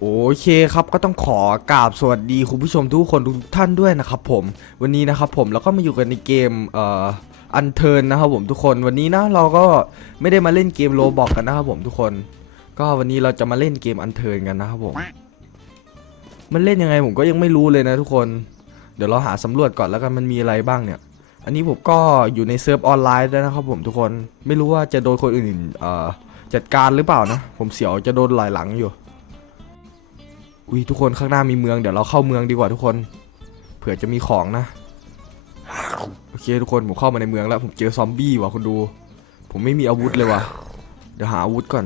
โอเคครับก็ต้องขอกราบสวัสดีคุณผู้ชมทุกคนทุกท่านด้วยนะครับผมวันนี้นะครับผมเราก็มาอยู่กันในเกมเอ่ออันเทิร์นนะครับผมทุกคนวันนี้นะเราก็ไม่ได้มาเล่นเกมโลบอกกันนะครับผมทุกคน ก็วันนี้เราจะมาเล่นเกมอันเทิร์นกันนะครับผมมันเล่นยังไงผมก็ยังไม่รู้เลยนะทุกคน เดี๋ยวเราหาสำรวจก่อนแล้วกันมันมีอะไรบ้างเนี่ย อันนี้ผมก็อยู่ในเซิร์ฟออนไลน์ด้วยนะครับผมทุกคนไม่รู้ว่าจะโดนคนอื่นเอ่อจัดการหรือเปล่านะ ผมเสียวจะโดนหลายหลังอยู่ อุ้ยทุกคนข้างหน้ามีเมืองเดี๋ยวเราเข้าเมืองดีกว่าทุกคน เผื่อจะมีของนะโอเคทุกคนผมเข้ามาในเมืองแล้ว ผมเจอซอมบี้ว่ะคุณดู ผมไม่มีอาวุธเลยว่ะ เดี๋ยวหาอาวุธก่อน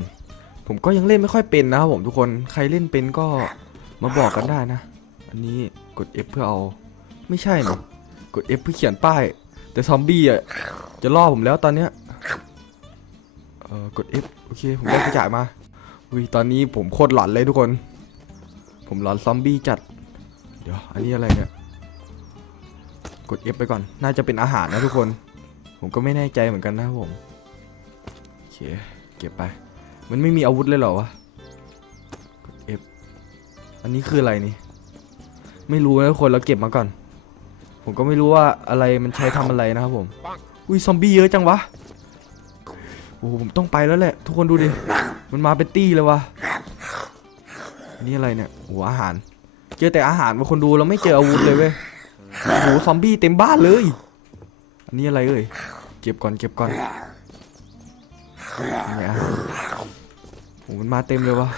ผมก็ยังเล่นไม่ค่อยเป็นนะครับผมทุกคนใครเล่นเป็นก็มาบอกกันได้นะ อันนี้กด F เพื่อเอา ไม่ใช่นะกด F เพื่อเขียนป้าย แต่ซอมบี้อะจะล่อผมแล้วตอนเนี้ยเออกด F โอเคผมได้กระจายมาอุ้ยตอนนี้ผมโคตรหลอนเลยทุกคน ผมหลอนซอมบี้จัด เดี๋ยว อันนี้อะไรเนี่ย กด F ไปก่อน น่าจะเป็นอาหารนะทุกคน ผมก็ไม่แน่ใจเหมือนกันนะผม โอเค เก็บไป มันไม่มีอาวุธเลยเหรอวะ กด F อันนี้คืออะไรนี่ ไม่รู้นะทุกคน เราเก็บมาก่อน ผมก็ไม่รู้ว่าอะไรมันใช้ทำอะไรนะครับผม อุ้ยซอมบี้เยอะจังวะ โอ้โห ผมต้องไปแล้วแหละ ทุกคนดูดิ มันมาเป็นตี้เลยวะ อันนี้อะไรเนี่ยโอ้โหอาหาร เจอแต่อาหารมาคนดูเราไม่เจออาวุธเลยเว้ยโอ้โหซอมบี้เต็มบ้านเลย อันนี้อะไรเอ่ยเก็บก่อนเก็บก่อนนี่อาหารโอ้โหมันมาเต็มเลยวะ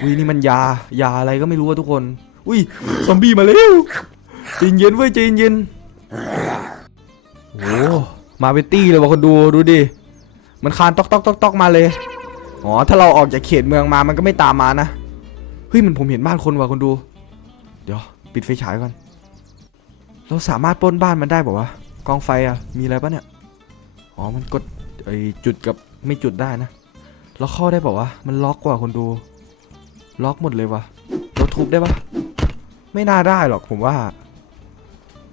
อุ้ยนี่มันยายาอะไรก็ไม่รู้อะทุกคน อุ้ยซอมบี้มาเร็วใจเย็นเว้ยใจเย็นโอ้โหมาเป็นตี้เลยวะคนดูดูดิมันคานตอกตอกตอกตอกมาเลย อ๋อถ้าเราออกจากเขตเมืองมามันก็ไม่ตามมานะเฮ้ยมันผมเห็นบ้านคนว่ะคนดู เดี๋ยวปิดไฟฉายก่อน เราสามารถปล้นบ้านมันได้ป่าวะกองไฟอะมีอะไรปะเนี่ยอ๋อมันกดไอจุดกับไม่จุดได้นะเราเข้าได้ป่าวะมันล็อกกว่าคนดู ล็อกหมดเลยวะเราทุบได้ปะไม่น่าได้หรอกผมว่า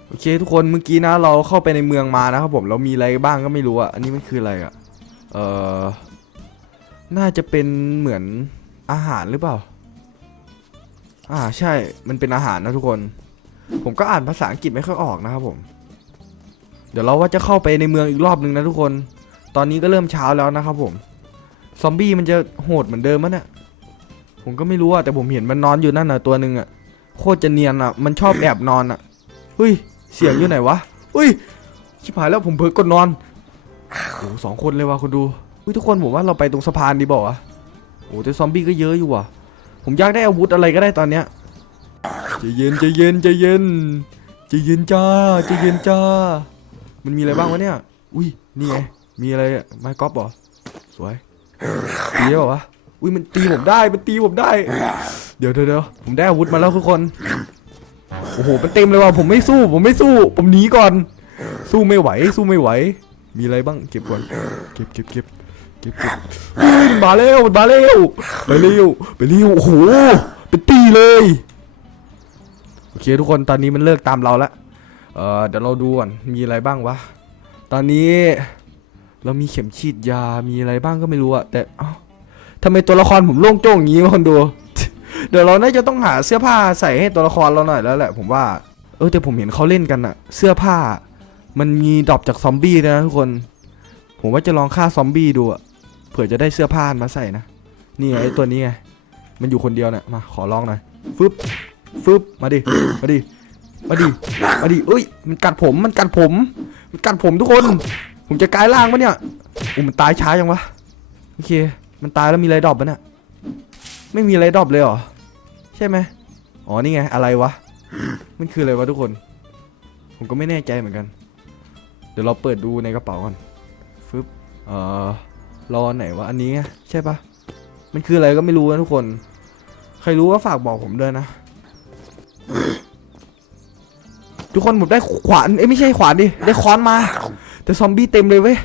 โอเคทุกคนเมื่อกี้นะเราเข้าไปในเมืองมานะครับผมเรามีอะไรบ้างก็ไม่รู้อะอันนี้มันคืออะไรอะเอ่อ น่าจะเป็นเหมือนอาหารหรือเปล่า อ่าใช่ มันเป็นอาหารนะทุกคน ผมก็อ่านภาษาอังกฤษไม่ค่อยออกนะครับผม เดี๋ยวเราว่าจะเข้าไปในเมืองอีกรอบหนึ่งนะทุกคน ตอนนี้ก็เริ่มเช้าแล้วนะครับผม ซอมบี้มันจะโหดเหมือนเดิมมั้ยเนี่ย ผมก็ไม่รู้อะแต่ผมเห็นมันนอนอยู่นั่นน่ะตัวหนึ่งอะโคตรจะเนียนอะมันชอบแอบนอนอะเฮ้ย เสียงอยู่ไหนวะเฮ้ย ชิบหายแล้วผมเพิ่งกดนอน โอ้สองคนเลยว่ะคุณดู อุ้ยทุกคนผมว่าเราไปตรงสะพานดีบอกวะโอ้แต่ซอมบี้ก็เยอะอยู่ว่ะ ผมอยากได้อาวุธอะไรก็ได้ตอนเนี้ยใจเย็นใจเย็นใจเย็นใจเย็นจ้าใจเย็นจ้า มันมีอะไรบ้างวะเนี่ย อุ้ยนี่ไงมีอะไรไม้กอล์ฟเหรอสวยตีได้เปล่าวะอุ้ยมันตีผมได้มันตีผมได้เดี๋ยวเดี๋ยวเดี๋ยวผมได้อาวุธมาแล้วทุกคนโอ้โหมันเต็มเลยว่ะผมไม่สู้ ผมไม่สู้ ผมหนีก่อน สู้ไม่ไหว สู้ไม่ไหว มีอะไรบ้างเก็บก่อน เก็บเก็บเก็บ เก็บเก็บเฮ้ยมันมาเร็วมันมาเร็วไปเร็วไปเร็วโอ้โหเป็นตีเลยโอเคทุกคนตอนนี้มันเลิกตามเราละเออเดี๋ยวเราดูก่อนมีอะไรบ้างวะตอนนี้เรามีเข็มฉีดยามีอะไรบ้างก็ไม่รู้อะแต่เอ้าทำไมตัวละครผมโล่งโจ้งอย่างนี้วะคนดู เดี๋ยวเราน่าจะต้องหาเสื้อผ้าใส่ให้ตัวละครเราหน่อยแล้วแหละผมว่า เออแต่ผมเห็นเขาเล่นกันอะเสื้อผ้า มันมีดรอปจากซอมบี้นะทุกคน ผมว่าจะลองฆ่าซอมบี้ดูอะ เผื่อจะได้เสื้อผ้ามาใส่นะ นี่ไงไอ้ตัวนี้ไง มันอยู่คนเดียวเนี่ยมาขอลองหน่อย ฟึบ ฟึบ มาดิ มาดิ มาดิ มาดิเอ้ย มันกัดผม มันกัดผม มันกัดผมทุกคน ผมจะกลายร่างปะเนี่ยอุ้มันตายช้ายังวะ โอเค มันตายแล้วมีอะไรดรอปปะเนี่ย ไม่มีอะไรดรอปเลยเหรอ ใช่ไหมอ๋อ นี่ไง อะไรวะ มันคืออะไรวะทุกคน ผมก็ไม่แน่ใจเหมือนกัน เดี๋ยวเราเปิดดูในกระเป๋าก่อน ฟึบ เอ่อ รออันไหนวะอันนี้ใช่ปะมันคืออะไรก็ไม่รู้นะทุกคน ใครรู้ก็ฝากบอกผมด้วยนะ ทุกคนผมได้ขวานเอ้ไม่ใช่ขวานดิได้ค้อนมา แต่ซอมบี้เต็มเลยเว้ย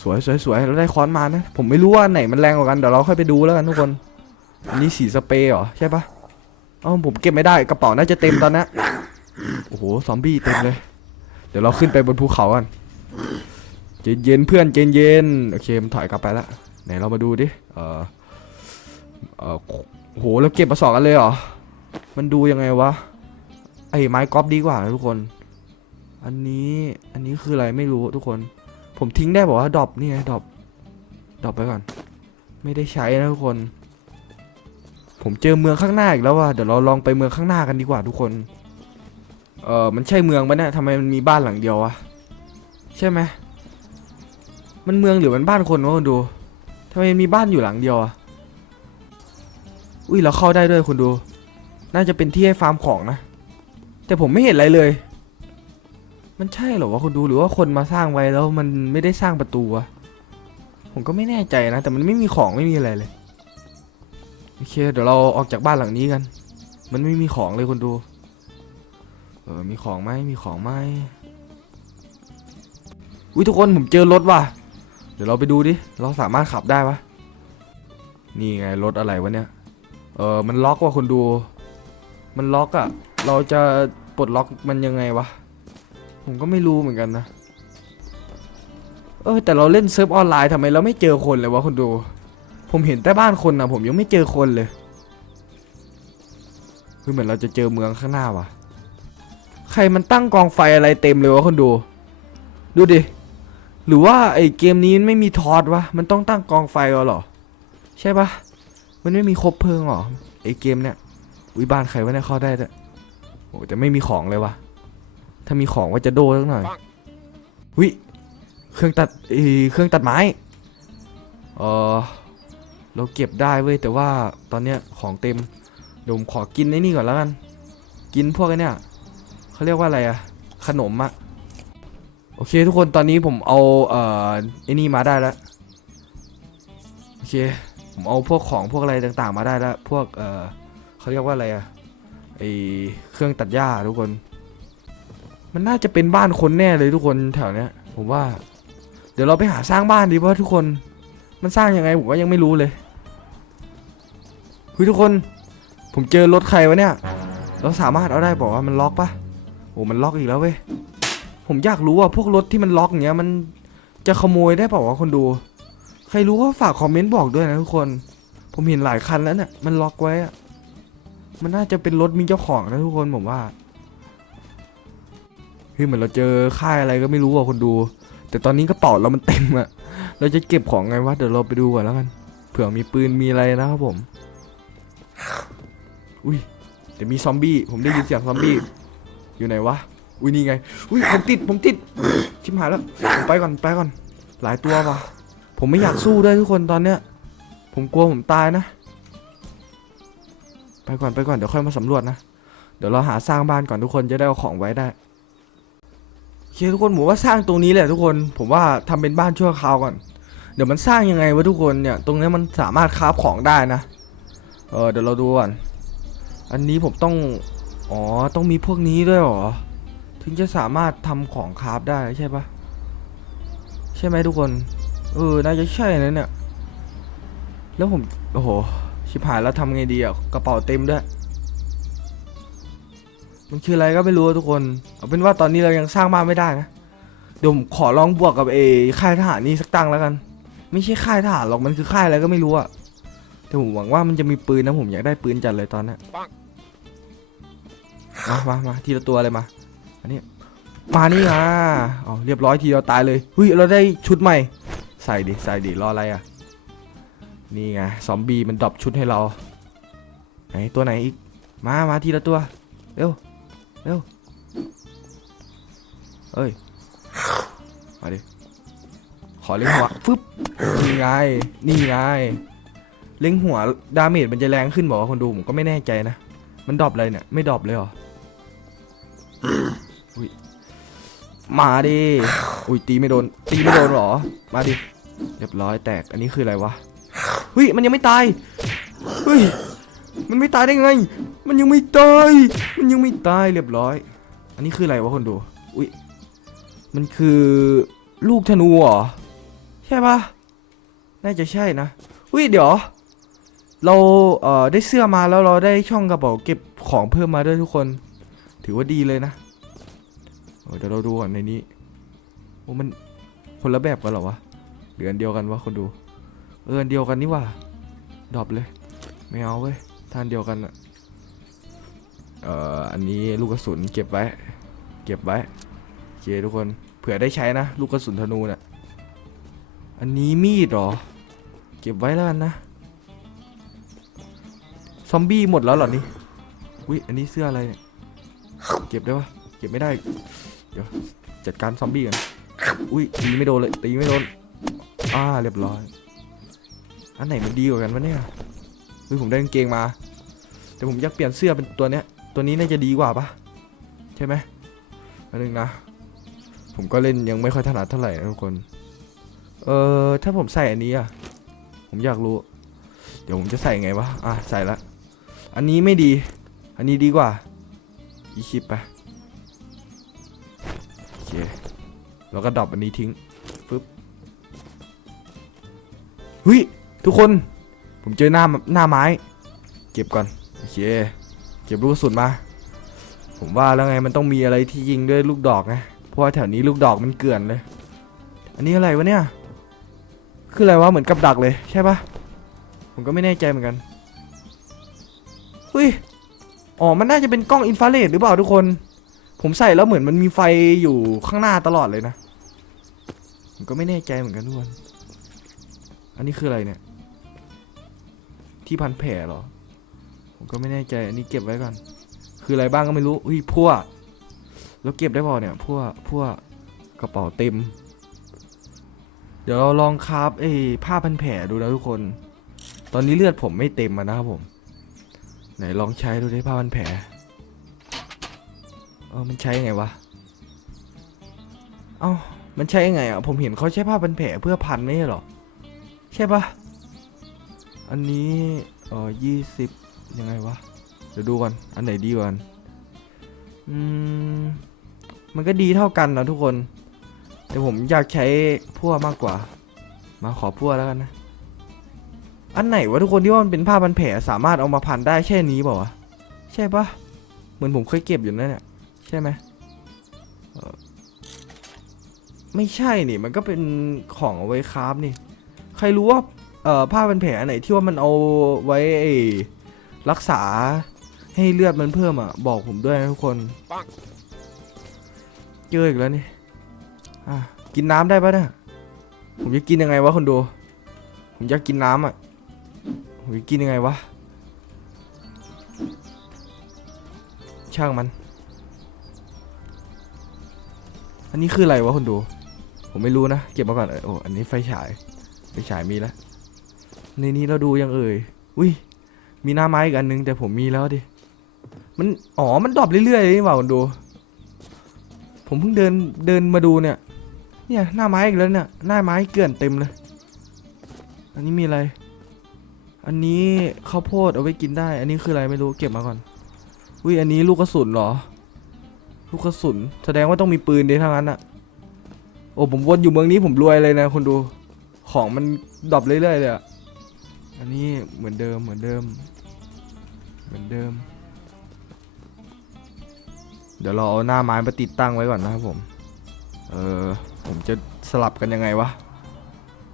สวยสวยสวยเราได้ค้อนมานะ ผมไม่รู้ว่าไหนมันแรงกว่ากันเดี๋ยวเราค่อยไปดูแล้วกันทุกคน อันนี้สีสเปรย์เหรอใช่ปะอ้าผมเก็บไม่ได้กระเป๋าน่าจะเต็มตอนนี้โอ้โหซอมบี้เต็มเลย เดี๋ยวเราขึ้นไปบนภูเขากัน เย็นเย็นๆเพื่อนเย็นเย็นๆโอเคมันถอยกลับไปละไหนเรามาดูดิเออเออโหเราเก็บมาสองอันเลยเหรอมันดูยังไงวะไอ้ไม้กอล์ฟดีกว่านะทุกคน อันนี้อันนี้คืออะไรไม่รู้ทุกคน ผมทิ้งได้บอกว่าดรอปนี่ไงดรอปดรอปไปก่อน ไม่ได้ใช้นะทุกคน ผมเจอเมืองข้างหน้าอีกแล้วว่ะเดี๋ยวเราลองไปเมืองข้างหน้ากันดีกว่าทุกคนเออมันใช่เมืองปะเนี่ยทำไมมันมีบ้านหลังเดียววะใช่ไหม มันเมืองหรือมันบ้านคนวะคุณดูทำไมมีบ้านอยู่หลังเดียวอะอุ้ยเราเข้าได้ด้วยคุณดู น่าจะเป็นที่ให้ฟาร์มของนะ แต่ผมไม่เห็นอะไรเลย มันใช่เหรอวะคุณดูหรือว่าคนมาสร้างไว้แล้วมันไม่ได้สร้างประตูวะผมก็ไม่แน่ใจนะ แต่มันไม่มีของไม่มีอะไรเลยโอเค เดี๋ยวเราออกจากบ้านหลังนี้กัน มันไม่มีของเลยคุณดู เออมีของไหมมีของไหมอุ้ยทุกคนผมเจอรถว่ะ เดี๋ยวเราไปดูดิ เราสามารถขับได้ปะนี่ไงรถอะไรวะเนี่ย เออมันล็อกว่ะคนดู มันล็อกอะ่ะ เราจะปลดล็อกมันยังไงวะ ผมก็ไม่รู้เหมือนกันนะ เออแต่เราเล่นเซิร์ฟออนไลน์ทำไมเราไม่เจอคนเลยวะคนดู ผมเห็นแต่บ้านคนนะผมยังไม่เจอคนเลยคือเหมือนเราจะเจอเมืองข้างหน้าว่ะใครมันตั้งกองไฟอะไรเต็มเลยวะคนดู ดูดิ หรือว่าไอเกมนี้ไม่มีทอดวะ มันต้องตั้งกองไฟก่อนเหรอ ใช่ปะมันไม่มีครบเพลิงหรอไอเกมเนี้ยวิบ้านใครวะเนี่ยเข้าได้ด้วยโอ้แต่ไม่มีของเลยวะถ้ามีของว่าจะโดสักหน่อยวิเครื่องตัดเอเครื่องตัดไม้เออเราเก็บได้เว้ยแต่ว่าตอนเนี้ยของเต็มเดี๋ยวผมขอกินไอ้นี่ก่อนแล้วกัน กินพวกไอ้เนี่ยเขาเรียกว่าอะไรอะขนมอะ โอเคทุกคนตอนนี้ผมเอาเอ่อไอ้นี่มาได้แล้วโอเคผมเอาพวกของพวกอะไรต่างๆ มาได้แล้วพวกเอ่อเขาเรียกว่าอะไรอะไอเครื่องตัดหญ้าทุกคน มันน่าจะเป็นบ้านคนแน่เลยทุกคนแถวเนี้ย ผมว่า เดี๋ยวเราไปหาสร้างบ้านดีเพราะทุกคน มันสร้างยังไงผมก็ยังไม่รู้เลยเฮ้ยทุกคน ผมเจอรถใครวะเนี่ย เราสามารถเอาได้บอกว่ามันล็อกปะโอ้มันล็อกอีกแล้วเว้ย ผมอยากรู้ว่าพวกรถที่มันล็อกอย่างเงี้ยมันจะขโมยได้เปล่าวะคนดู ใครรู้ก็ฝากคอมเมนต์บอกด้วยนะทุกคน ผมเห็นหลายคันแล้วเนี่ยมันล็อกไว้อะมันน่าจะเป็นรถมีเจ้าของนะทุกคนผมว่าเฮ้ยเหมือนเราเจอค่ายอะไรก็ไม่รู้อะคนดู แต่ตอนนี้กระเป๋าเรามันเต็มอะเราจะเก็บของไงวะเดี๋ยวเราไปดูก่อนแล้วกันเผื่อมีปืนมีอะไรนะครับผม อุ้ยเดี๋ยวมีซอมบี้ผมได้ยินเสียงซอมบี้อยู่ไหนวะ อุ้ยนี่ไง อุ้ยผมติดผมติด ชิบหายแล้ว ไปก่อนไปก่อน หลายตัวว่ะ ผมไม่อยากสู้ด้วยทุกคนตอนเนี้ย ผมกลัวผมตายนะ ไปก่อนไปก่อนเดี๋ยวค่อยมาสำรวจนะ เดี๋ยวเราหาสร้างบ้านก่อนทุกคนจะได้เอาของไว้ได้โอเคทุกคนผมว่าสร้างตรงนี้แหละทุกคน ผมว่าทำเป็นบ้านชั่วคราวก่อน เดี๋ยวมันสร้างยังไงวะทุกคนเนี่ย ตรงนี้มันสามารถคราฟของได้นะ เออเดี๋ยวเราดูก่อน อันนี้ผมต้อง อ๋อ ต้องมีพวกนี้ด้วยเหรอ ถึงจะสามารถทำของคราฟได้ใช่ปะใช่ไหมทุกคน เออ น่าจะใช่นะเนี่ย แล้วผม โอ้โห ชิบหายแล้วทำไงดีอะ กระเป๋าเต็มด้วย มันคืออะไรก็ไม่รู้อะทุกคน เอาเป็นว่าตอนนี้เรายังสร้างบ้านไม่ได้นะ เดี๋ยวผมขอลองบวกกับเอค่ายทหารนี่สักตั้งแล้วกัน ไม่ใช่ค่ายทหารหรอก มันคือค่ายอะไรก็ไม่รู้อะแต่ผมหวังว่ามันจะมีปืนนะผมอยากได้ปืนจัดเลยตอนเนี้ยมามามาทีละตัวเลยมา อันนี้มานี่มาอ๋อเรียบร้อยทีเดียวตายเลยเฮ้ยเราได้ชุดใหม่ ใส่ดิใส่ดิรออะไรอะนี่ไงซอมบี้มันดรอปชุดให้เราไหนตัวไหนอีกมามาทีละตัวเร็วเร็วเอ้ยมาดิขอเล็งหัวฟึบนี่ไงนี่ไงเล็งหัวดาเมจมันจะแรงขึ้นบอกว่าคนดูผมก็ไม่แน่ใจนะมันดรอปอะไรเนี่ยไม่ดรอปเลยเหรอ อุ้ยมาดิอุ้ยตีไม่โดน ตีไม่โดนหรอ มาดิ เรียบร้อยแตก อันนี้คืออะไรวะเฮ้ยมันยังไม่ตาย เฮ้ย มันไม่ตายได้ไง มันยังไม่ตาย มันยังไม่ตายเรียบร้อย อันนี้คืออะไรวะคนดู อุ้ย มันคือลูกธนูเหรอ ใช่ปะน่าจะใช่นะ อุ้ยเดี๋ยว เราเอ่อได้เสื้อมาแล้วเราได้ช่องกระเป๋าเก็บของเพิ่มมาด้วยทุกคน ถือว่าดีเลยนะ เดี๋ยวเราดูก่อนในนี้โอ้มันคนละแบบกันเหรอวะหรืออันเดียวกันวะคนดูเอออันเดียวกันนี่ว่าดรอปเลยไม่เอาเว้ยท่านเดียวกันอะเอ่ออันนี้ลูกกระสุนเก็บไว้ เก็บไว้โอเคทุกคนเผื่อได้ใช้นะลูกกระสุนธนูน่ะอันนี้มีดหรอ เก็บไว้แล้วกันนะซอมบี้หมดแล้วเหรอนี่อุ้ยอันนี้เสื้ออะไรเนี่ยเก็บได้ปะเก็บไม่ได้ เดี๋ยวจัดการซอมบี้กันอุ้ยตีไม่โดนเลยตีไม่โดนอ่าเรียบร้อย อันไหนมันดีกว่ากันวะเนี่ยเฮ้ยผมได้กางเกงมาแต่ผมอยากเปลี่ยนเสื้อเป็นตัวเนี้ย ตัวนี้น่าจะดีกว่าปะใช่ไหมอันนึงนะผมก็เล่นยังไม่ค่อยถนัดเท่าไหร่นะทุกคน เออถ้าผมใส่อันนี้อะ ผมอยากรู้ เดี๋ยวผมจะใส่ไงวะ อะใส่ละ อันนี้ไม่ดี อันนี้ดีกว่า อีคิปไป เคแล้วก็ดรอปอันนี้ทิ้งปึ๊บเฮ้ยทุกคน ผมเจอหน้าหน้าไม้ เก็บก่อนโอเคเก็บลูกกระสุนมา ผมว่าแล้วไงมันต้องมีอะไรที่ยิงด้วยลูกดอกไงเพราะว่าแถวนี้ลูกดอกมันเกลื่อนเลย อันนี้อะไรวะเนี่ย คืออะไรวะเหมือนกับดักเลยใช่ปะผมก็ไม่แน่ใจเหมือนกันเฮ้ยอ๋อมันน่าจะเป็นกล้องอินฟราเรดหรือเปล่าทุกคน ผมใส่แล้วเหมือนมันมีไฟอยู่ข้างหน้าตลอดเลยนะ ผมก็ไม่แน่ใจเหมือนกันทุกคน อันนี้คืออะไรเนี่ย ที่พันแผลเหรอ ผมก็ไม่แน่ใจ อันนี้เก็บไว้ก่อน คืออะไรบ้างก็ไม่รู้อุ้ยพวแล้วเก็บได้เปล่าเนี่ยพั่วพวกระเป๋าเต็ม เดี๋ยวเราลองคราฟไอ้ผ้าพันแผลดูนะทุกคน ตอนนี้เลือดผมไม่เต็มนะครับผม ไหนลองใช้ดูได้ผ้าพันแผล ออมันใช้ยังไงวะ เอ้า มันใช้ยังไงอะ ผมเห็นเขาใช้ผ้าพันแผลเพื่อพันไม่ใช่หรอ ใช่ปะอันนี้เออยี่สิบยังไงวะ เดี๋ยวดูก่อน อันไหนดีกว่ากันอืม มันก็ดีเท่ากันนะทุกคน แต่ผมอยากใช้พั่วมากกว่า มาขอพั่วแล้วกันนะ อันไหนวะทุกคนที่ว่ามันเป็นผ้าพันแผลสามารถเอามาพันได้แค่นี้เปล่าวะ ใช่ปะเหมือนผมเคยเก็บอยู่นั่นเนี่ยใช่ไหมไม่ใช่นี่มันก็เป็นของเอาไว้คราฟนี่ ใครรู้ว่าเอ่อผ้าพันแผลไหนที่ว่ามันเอาไว้รักษาให้เลือดมันเพิ่มอะ บอกผมด้วยนะทุกคนเจออีกแล้วนี่อะกินน้ำได้ปะเนี่ยผมจะกินยังไงวะคนดูผมอยากกินน้ำอะผมจะกินยังไงวะช่างมัน อันนี้คืออะไรวะคนดู ผมไม่รู้นะ เก็บมาก่อนเออโอ้อันนี้ไฟฉาย ไฟฉายมีแล้ว ในนี้เราดูยังเอ่ย อุ้ย มีหน้าไม้อีกอันนึงแต่ผมมีแล้วดิ มัน อ๋อ มันดรอปเรื่อยๆเลยนี่หว่าคนดู ผมเพิ่งเดิน เดินมาดูเนี่ย เนี่ย หน้าไม้อีกแล้วเนี่ย หน้าไม้เกลื่อนเต็มเลย อันนี้มีอะไร อันนี้ข้าวโพดเอาไว้กินได้ อันนี้คืออะไรไม่รู้ เก็บมาก่อนอุ้ยอันนี้ลูกกระสุนเหรอ ลูกกระสุน แสดงว่าต้องมีปืนดีทั้งนั้นอะโอ้ผมวนอยู่เมืองนี้ผมรวยเลยนะคนดู ของมันดรอปเรื่อยๆเลยอะอันนี้เหมือนเดิมเหมือนเดิม เหมือนเดิม เดี๋ยวเราเอาหน้าไม้มาติดตั้งไว้ก่อนนะครับผม เออผมจะสลับกันยังไงวะ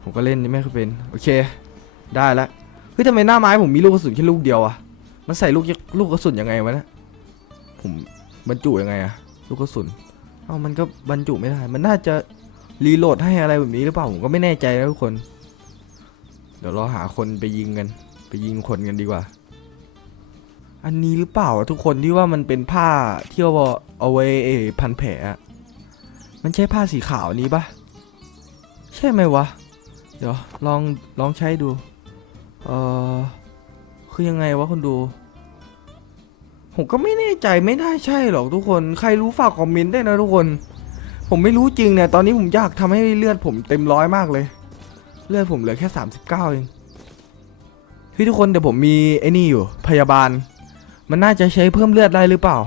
ผมก็เล่นนี่ไม่ค่อยเป็น โอเค ได้ล้วเฮ้ยทำไมหน้าไม้ผมมีลูกกระสุนแค่ลูกเดียวอะมันใส่ลูกลูกกระสุนยังไงวะนะผม บรรจุยังไงอะลูกกระสุนเอ้ามันก็บรรจุไม่ได้ มันน่าจะรีโหลดให้อะไรแบบนี้หรือเปล่าผมก็ไม่แน่ใจนะทุกคน เดี๋ยวเราหาคนไปยิงกัน ไปยิงคนกันดีกว่า อันนี้หรือเปล่าทุกคนที่ว่ามันเป็นผ้าที่เอาเอาไว้เอพันแผลมันใช่ผ้าสีขาวนี้ปะใช่ไหมวะ เดี๋ยวลองลองใช้ดู เออคือยังไงวะคนดู ผมก็ไม่แน่ใจไม่น่าใช่หรอกทุกคน ใครรู้ฝากคอมเมนต์ได้นะทุกคน ผมไม่รู้จริงเนี่ย ตอนนี้ผมอยากทำให้เลือดผมเต็มร้อยมากเลย เลือดผมเหลือแค่ 39เองพี่ทุกคนเดี๋ยวผมมีไอ้นี่อยู่ พยาบาล มันน่าจะใช้เพิ่มเลือดได้หรือเปล่า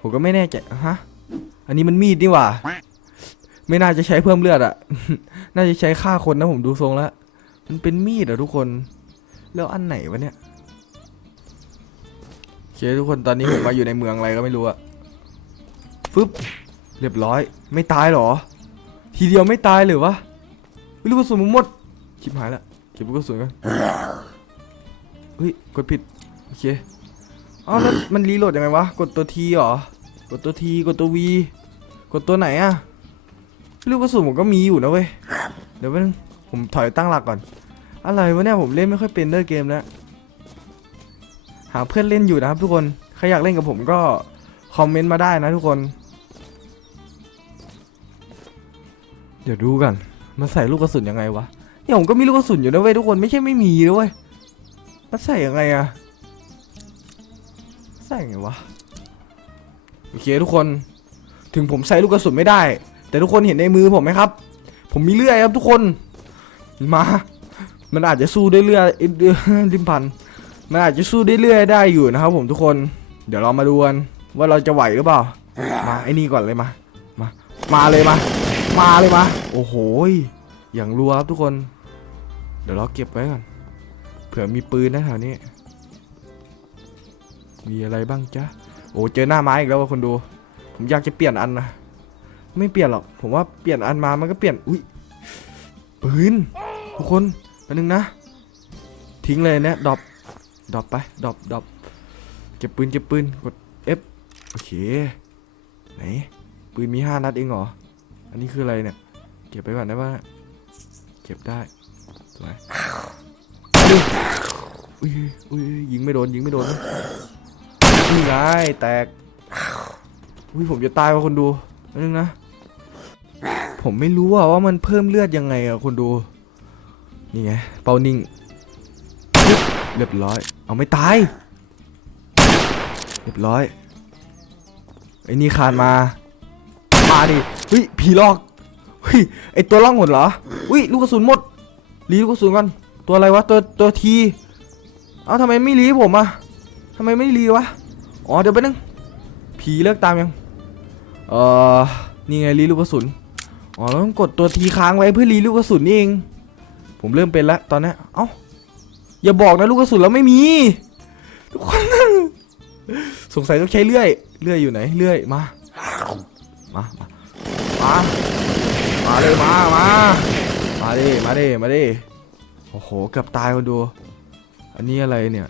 ผมก็ไม่แน่ใจฮะอันนี้มันมีดนี่หว่า ไม่น่าจะใช้เพิ่มเลือดอะน่าจะใช้ฆ่าคนนะผมดูทรงแล้วมันเป็นมีดอะทุกคน แล้วอันไหนวะเนี่ย เคทุกคนตอนนี้ผมมาอยู่ในเมืองอะไรก็ไม่รู้อะฟึบเรียบร้อย ไม่ตายหรอ ทีเดียวไม่ตายเลยวะไม่รู้กระสุนมันหมดชิบหายแล้วเก็บลูกกระสุนกันเฮ้ยกดผิดโอเคอ้าวแล้วมันรีโหลดยังไงวะกดตัวทีหรอกดตัวทีกดตัววีกดตัวไหนอะลูกกระสุนผมก็มีอยู่นะเว้ยเดี๋ยวแป๊บนึงผมถอยตั้งหลักก่อนอะไรวะเนี่ยผมเล่นไม่ค่อยเป็นเด้อเกมแล้ว หาเพื่อนเล่นอยู่นะครับทุกคนใครอยากเล่นกับผมก็คอมเมนต์มาได้นะทุกคน เดี๋ยวดูกันมันใส่ลูกกระสุนยังไงวะเนี่ยผมก็มีลูกกระสุนอยู่นะเว้ยทุกคนไม่ใช่ไม่มีนะเว้ยมันใส่ยังไงอะใส่ไงวะโอเคทุกคนถึงผมใส่ลูกกระสุนไม่ได้ แต่ทุกคนเห็นในมือผมไหมครับ ผมมีเลื่อยครับทุกคนมา มันอาจจะสู้ได้เรื่อยเอ้ยริมพัน มันอาจจะสู้ได้เรื่อยได้อยู่นะครับผมทุกคน เดี๋ยวเรามาดูกันว่าเราจะไหวหรือเปล่า มาไอ้นี่ก่อนเลยมา มา มาเลยมา มาเลยมา โอ้โหยอย่างรัวครับทุกคน เดี๋ยวเราเก็บไว้ก่อน เผื่อมีปืนนะแถวนี้ มีอะไรบ้างจ๊ะ โอ้เจอหน้าไม้อีกแล้วว่าคนดู ผมอยากจะเปลี่ยนอันนะ ไม่เปลี่ยนหรอก ผมว่าเปลี่ยนอันมา มันก็เปลี่ยน อุ้ย ปืน ทุกคนแป๊บนึงนะ ทิ้งเลยเนี่ยดรอป ดรอปไปดรอปดรอปเก็บปืนเก็บปืนกด F โอเคไหนปืนมีห้านัดเองเหรอ อันนี้คืออะไรเนี่ย เก็บไปก่อนได้ป่ะเก็บได้สวยอุ้ยอุ้ยยิงไม่โดนยิงไม่โดนนี่ไงแตกอุ้ยผมจะตายว่ะคนดูนิดนึงนะ ผมไม่รู้ว่ามันเพิ่มเลือดยังไงอะคนดู นี่ไง เปานิ่ง รียบร้อย เอาไม่ตาย เรียบร้อย ไอ้นี่คานมา มาดิเฮ้ยผีหลอกเฮ้ยไอตัวล่องหมดเหรออุ้ยลูกกระสุนหมด รีลูกกระสุนก่อน ตัวอะไรวะ ตัวตัวที เอ้าทำไมไม่รีผมอะทำไมไม่รีวะ อ๋อเดี๋ยวไปบนึง ผีเลิกตามยัง เออนี่ไงรีลูกกระสุน อ๋อต้องกดตัวทีค้างไว้เพื่อรีลูกกระสุนนี่เอง ผมเริ่มเป็นแล้วตอนนี้ เอ้า อย่าบอกนะลูกกระสุนเราไม่มีทุกคนสงสัยต้องใช้เลื่อย เลื่อยอยู่ไหน เลื่อยมามา มา มา มาเลยมา มา มาดิ มาดิ มาดิ โอ้โหเกือบตายคนดู อันนี้อะไรเนี่ย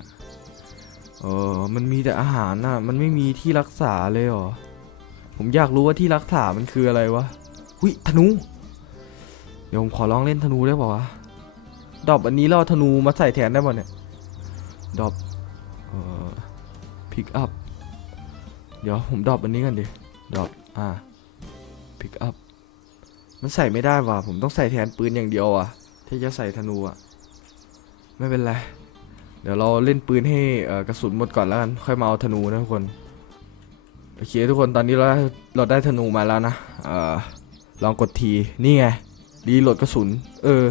เออ มันมีแต่อาหารน่ะ มันไม่มีที่รักษาเลยเหรอ ผมอยากรู้ว่าที่รักษามันคืออะไรวะ หุยธนู เดี๋ยวผมขอลองเล่นธนูได้ป่าวะ ดอปอันนี้ล้วเอาธนูมาใส่แทนได้ป่ะเนี่ยดอปเอ่อพิกอัพเดี๋ยวผมดอปอันนี้กันดิดอปอ่าพิกอัพมันใส่ไม่ได้ว่ะผมต้องใส่แทนปืนอย่างเดียวอะที่จะใส่ธนูอะไม่เป็นไรเดี๋ยวเราเล่นปืนให้กระสุนหมดก่อนแล้วกันค่อยมาเอาธนูนะทุกคนโอเคทุกคนตอนนี้เราเราได้ธนูมาแล้วนะเอ่อลองกดทีนี่ไงรีโหลดกระสุน เออ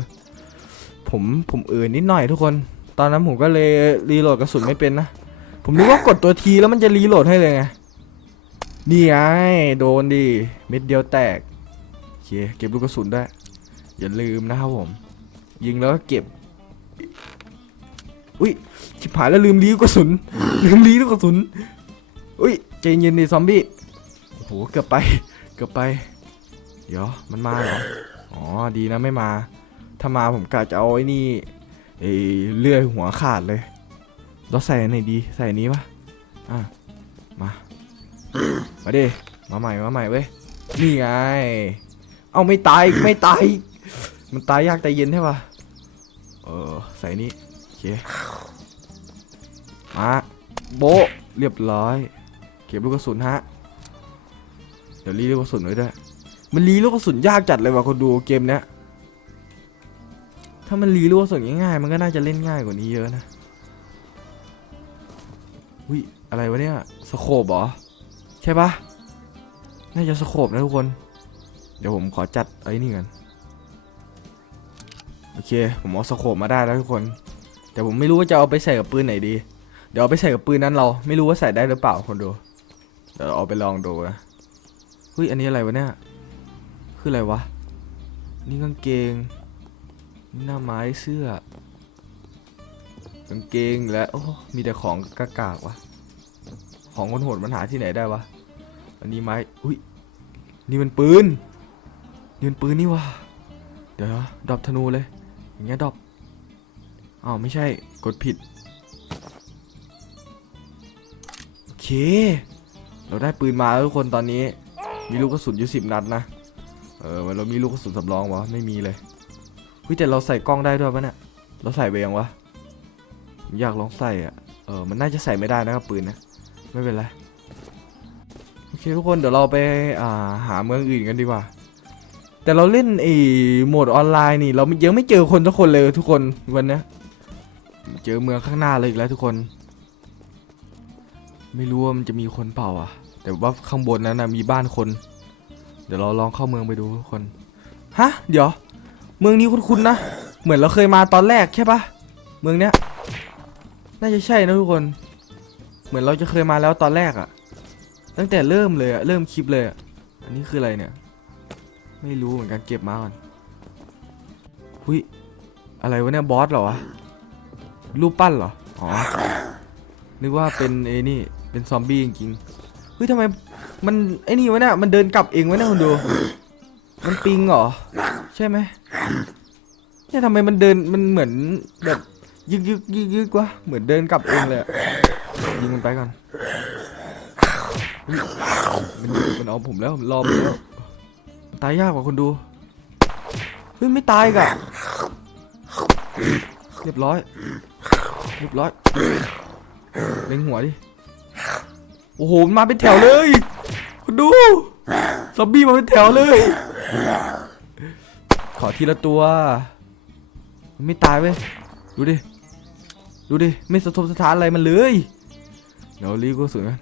ผมผมเออนิดหน่อยทุกคน ตอนนั้นผมก็เลยรีโหลดกระสุนไม่เป็นนะ ผมนึกว่ากดตัวทีแล้วมันจะรีโหลดให้เลยไงนี่ไงโดนดิเม็ดเดียวแตกโอเคเก็บลูกกระสุนได้วยอย่าลืมนะครับผม ยิงแล้วก็เก็บ อุ้ยชิบหายแล้วลืมรีลูกกระสุนลืมรีลูกกระสุนอุ้ยใจเย็นดิซอมบี้โอ้โหเกือบไป เกือบไป เดี๋ยวมันมาเหรออ๋อดีนะไม่มา ถ้ามาผมกะจะเอาไอ้นี่ไอ้เลื่อยหัวขาดเลยเราใส่อันไหนดี ใส่นี้ปะอะ มา มาดิมาใหม่ มาใหม่เว้ย นี่ไง เอาไม่ตาย ไม่ตาย มันตายยากแต่เย็นใช่ปะเออ ใส่นี่โอเค มา โบเรียบร้อย เก็บลูกกระสุนฮะ เดี๋ยวรีลูกกระสุนไว้ด้วย มันรีลูกกระสุนยากจัดเลยว่ะคนดูเกมเนี้ย ถ้ามันรีลูกกระสุนง่ายๆมันก็น่าจะเล่นง่ายกว่านี้เยอะนะวิอะไรวะเนี่ยสโคบเหรอใช่ปะน่าจะสโคบนะทุกคน เดี๋ยวผมขอจัดไอ้นี่กันโอเค ผมเอาสโคบมาได้แล้วทุกคน แต่ผมไม่รู้ว่าจะเอาไปใส่กับปืนไหนดี เดี๋ยวเอาไปใส่กับปืนนั้นเรา ไม่รู้ว่าใส่ได้หรือเปล่าคนดู เดี๋ยวเอาไปลองดูนะเฮ้ยอันนี้อะไรวะเนี่ย คืออะไรวะ นี่กางเกง หน้าไม้เสื้อกางเกงและโอ้มีแต่ของกากากวะของคนโหดมันหาที่ไหนได้วะอันนี้ไม้อุ้ยนี่มันปืนนี่มันปืนนี่วะเดี๋ยวดรอปธนูเลยอย่างเงี้ยดรอปอ้าวไม่ใช่กดผิดโอเค เราได้ปืนมาแล้วทุกคนตอนนี้ มีลูกกระสุนอยู่สิบนัดนะเออเรามีลูกกระสุนสำรองวะไม่มีเลย เฮ้ยแต่เราใส่กล้องได้ด้วยปะเนี่ย เราใส่ไปยังวะ อยากลองใส่อะ เออ มันน่าจะใส่ไม่ได้นะครับปืนนะ ไม่เป็นไร โอเคทุกคนเดี๋ยวเราไปอ่าหาเมืองอื่นกันดีกว่า แต่เราเล่นไอ้โหมดออนไลน์นี่เรายังไม่เจอคนทุกคนเลยทุกคนวันนี้เจอเมืองข้างหน้าเลยอีกแล้วทุกคน ไม่รู้ว่ามันจะมีคนเปล่าอะ แต่ว่าข้างบนนั้นนะมีบ้านคน เดี๋ยวเราลองเข้าเมืองไปดูทุกคน ฮะ เดี๋ยว เมืองนี้คุ้นๆนะ เหมือนเราเคยมาตอนแรกใช่ปะเมืองเนี้ย น่าจะใช่นะทุกคน เหมือนเราจะเคยมาแล้วตอนแรกอะตั้งแต่เริ่มเลยอะเริ่มคลิปเลยอะอันนี้คืออะไรเนี่ย ไม่รู้เหมือนกันเก็บมาก่อนหุยอะไรวะเนี่ยบอสเหรอวะรูปปั้นเหรอ อ๋อ นึกว่าเป็นไอ้นี่ เป็นซอมบี้จริงๆเฮ้ยทำไมมันไอ้นี่วะเนี่ย มันเดินกลับเองวะเนี่ยคุณดู มันปิงเหรอ ใช่ไหม เนี่ยทำไมมันเดินมันเหมือนแบบยึกยึกยึกยึกวะเหมือนเดินกลับเองเลยอะยิงมันไปก่อนอุ๊ยมันมันเอาผมแล้วผมรอมแล้วตายยากกว่าคนดูเฮ้ยไม่ตายอีกอะเรียบร้อยเรียบร้อยเล็งหัวดิโอ้โหมันมาเป็นแถวเลย คุณดูซอมบี้มาเป็นแถวเลย ขอทีละตัวมันไม่ตายเว้ย ดูดิ ดูดิ ไม่สะทกสะท้านอะไรมันเลย เดี๋ยวรีบก็สวยกัน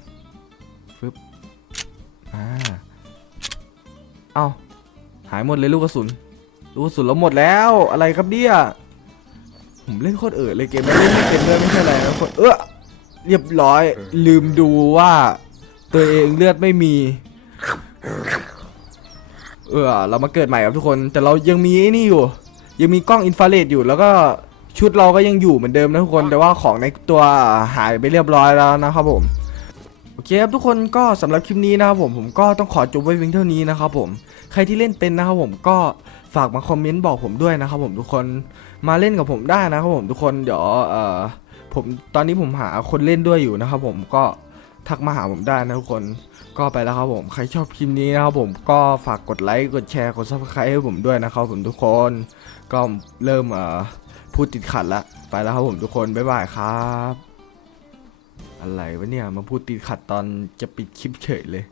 ฟึบอ่าเอาหายหมดเลยลูกกระสุน ลูกกระสุนเราหมดแล้ว อะไรครับเนี่ยผมเล่นโคตรเอ๋อเลยเกมนี้เล่นไม่เป็นเลยไม่ใช่อะไรนะคนเออเรียบร้อย ลืมดูว่า ตัวเองเลือดไม่มี เออเรามาเกิดใหม่ครับทุกคน แต่เรายังมีไอ้นี่อยู่ ยังมีกล้องอินฟราเรดอยู่ แล้วก็ชุดเราก็ยังอยู่เหมือนเดิมนะทุกคน แต่ว่าของในตัวหายไปเรียบร้อยแล้วนะครับผม โอเคครับทุกคนก็สำหรับคลิปนี้นะครับผมผมก็ต้องขอจบไว้เพียงเท่านี้นะครับผม ใครที่เล่นเป็นนะครับผมก็ฝากมาคอมเมนต์บอกผมด้วยนะครับผมทุกคน มาเล่นกับผมได้นะครับผมทุกคน เดี๋ยวเอ่อผมตอนนี้ผมหาคนเล่นด้วยอยู่นะครับผมก็ทักมาหาผมได้นะทุกคน ก็ไปแล้วครับผม ใครชอบคลิปนี้นะครับผมก็ฝากกดไลค์กดแชร์กดซับสไครต์ให้ผมด้วยนะครับผมทุกคนก็เริ่มเอ่อพูดติดขัดละไปแล้วครับผมทุกคนบ๊ายบายครับ อะไรวะเนี่ยมาพูดติดขัดตอนจะปิดคลิปเฉยเลย